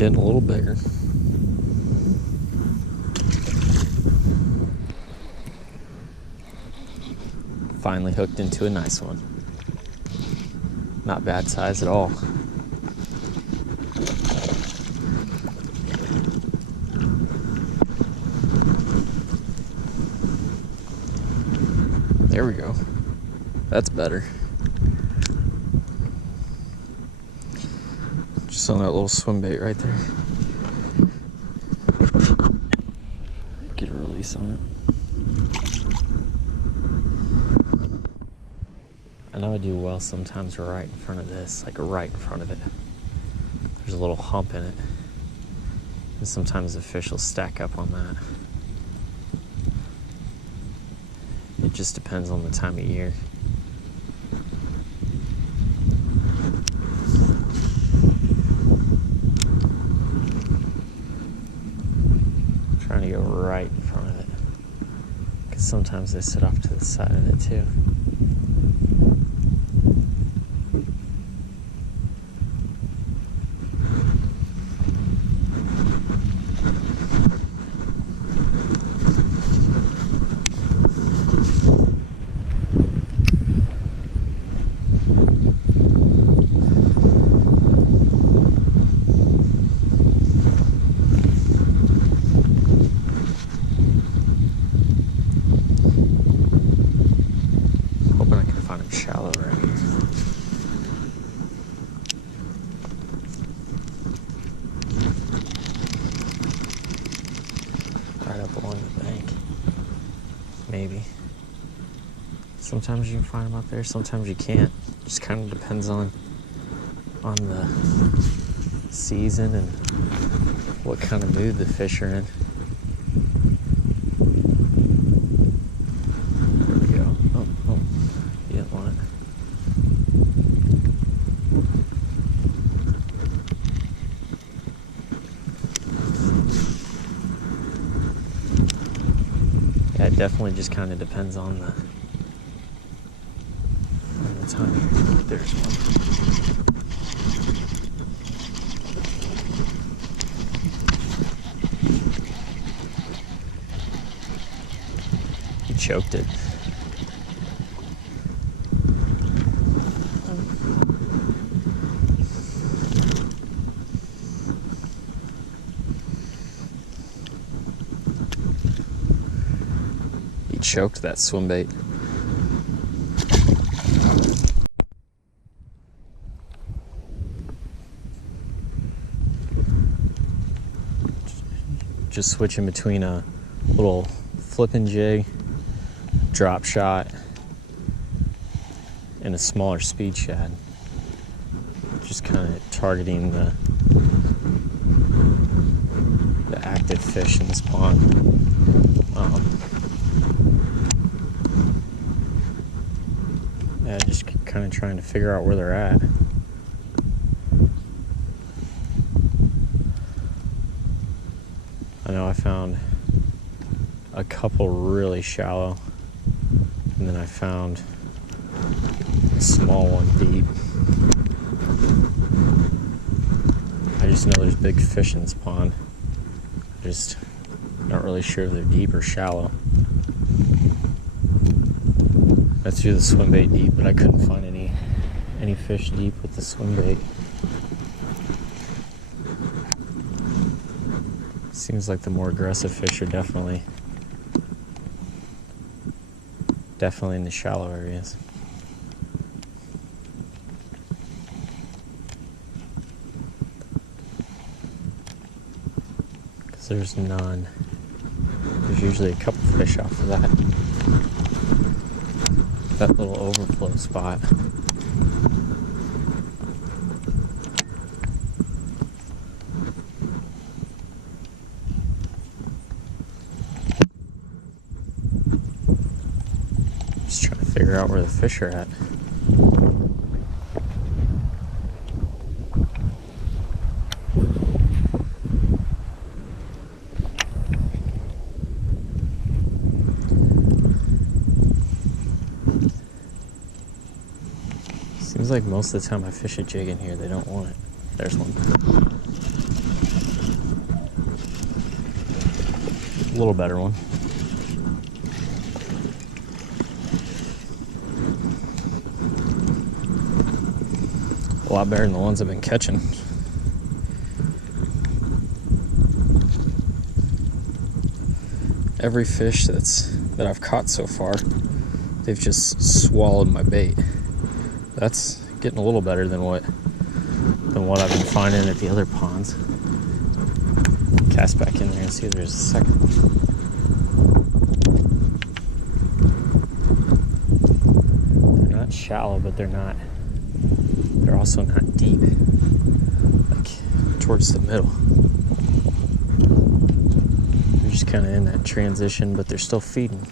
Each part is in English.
getting a little bigger. Finally hooked into a nice one. Not bad size at all. There we go. That's better. Just on that little swim bait right there. Get a release on it. I know I do well sometimes right in front of this, like right in front of it. There's a little hump in it. And sometimes the fish will stack up on that. It just depends on the time of year. I'm trying to go right in front of it. Because sometimes they sit off to the side of it too. Shallow right here. Right up along the bank. Maybe. Sometimes you can find them up there, sometimes you can't. Just kind of depends on the season and what kind of mood the fish are in. There we go. Oh. You didn't want it. Yeah, it definitely just kind of depends on the time. There's one. He choked it. Choked that swim bait. Just switching between a little flipping jig, drop shot, and a smaller speed shad. Just kind of targeting the active fish in this pond. Yeah, just kind of trying to figure out where they're at. I know I found a couple really shallow, and then I found a small one deep. I just know there's big fish in this pond. Just not really sure if they're deep or shallow. I threw the swim bait deep, but I couldn't find any fish deep with the swim bait. Seems like the more aggressive fish are definitely in the shallow areas. Because there's none. There's usually a couple fish off of that little overflow spot. Just trying to figure out where the fish are at. Seems like most of the time I fish a jig in here, they don't want it. There's one. little better one. A lot better than the ones I've been catching. Every fish that I've caught so far, they've just swallowed my bait. That's getting a little better than what I've been finding at the other ponds. Cast back in there and see if there's a second one. They're not shallow, but they're also not deep, like towards the middle. They're just kind of in that transition, but they're still feeding.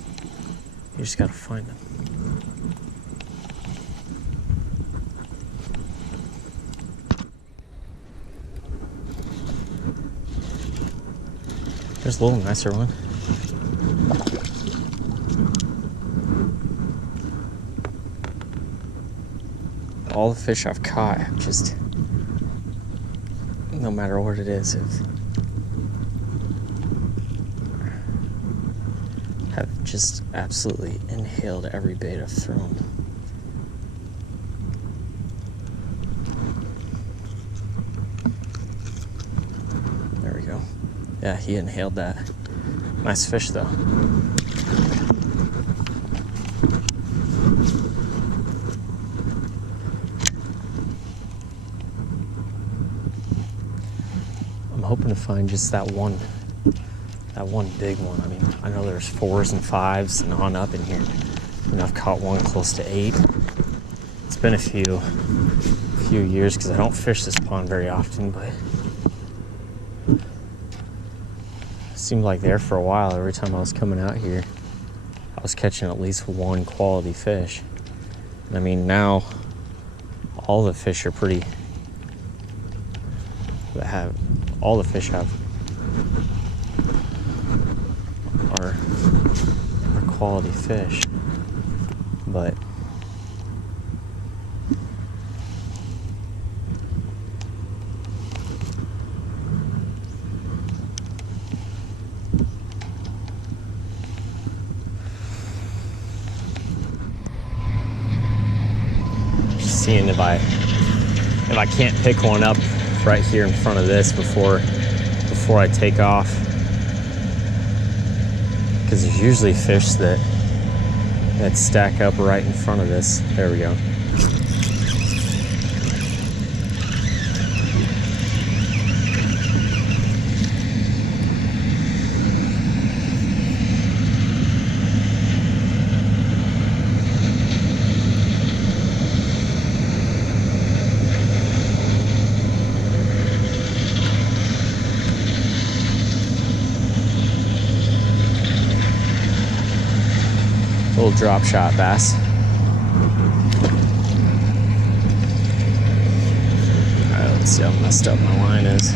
You just gotta find them. There's a little nicer one. All the fish I've caught have just, no matter what it is, have just absolutely inhaled every bait I've thrown. There we go. Yeah, he inhaled that. Nice fish though. I'm hoping to find just that one big one. I mean, I know there's 4s and 5s and on up in here. And I've caught one close to 8. It's been a few years because I don't fish this pond very often, but it seemed like there for a while. Every time I was coming out here, I was catching at least one quality fish. And I mean, now all the fish are all the fish are quality fish, but just seeing if I can't pick one up right here in front of this before I take off, because there's usually fish that stack up right in front of this. There we go. Little drop shot bass. Alright, let's see how messed up my line is.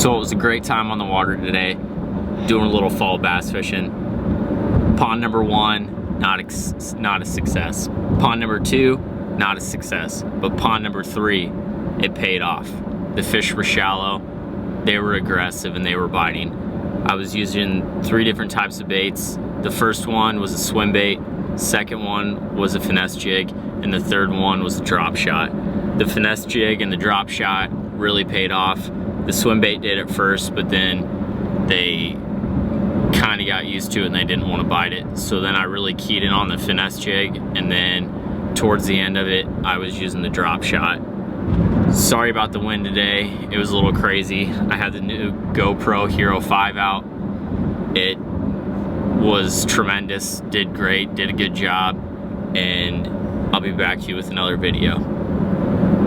So it was a great time on the water today, doing a little fall bass fishing. Pond number 1, not a success. Pond number 2, not a success, but pond number 3, it paid off. The fish were shallow, they were aggressive, and they were biting. I was using 3 different types of baits. The first one was a swim bait, second one was a finesse jig, and the third one was a drop shot. The finesse jig and the drop shot really paid off. The swim bait did at first, but then they kind of got used to it and they didn't want to bite it. So then I really keyed in on the finesse jig, and then towards the end of it, I was using the drop shot. Sorry about the wind today. It was a little crazy. I had the new GoPro Hero 5 out. It was tremendous, did great, did a good job, and I'll be back to you with another video.